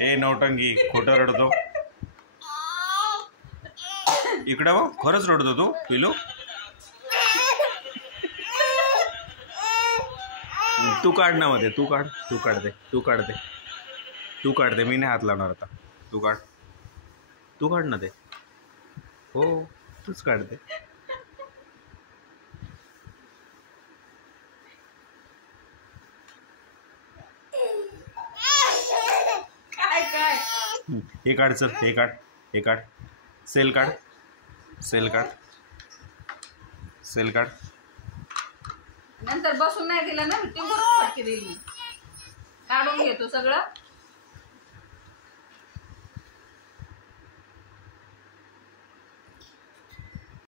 ए नौटंकी खोटं रडतो इकडे बघ खरंच रडतो तू पिलू तू काढ ना मध्ये तू काढ दे मी नाही हात लावणार आता तू काढ ना ते हो तूच काढते हे काढ चल हे काढ सेल काढ नंतर बसून नाही दिलं ना ती बरोबर काढून घेतो सगळं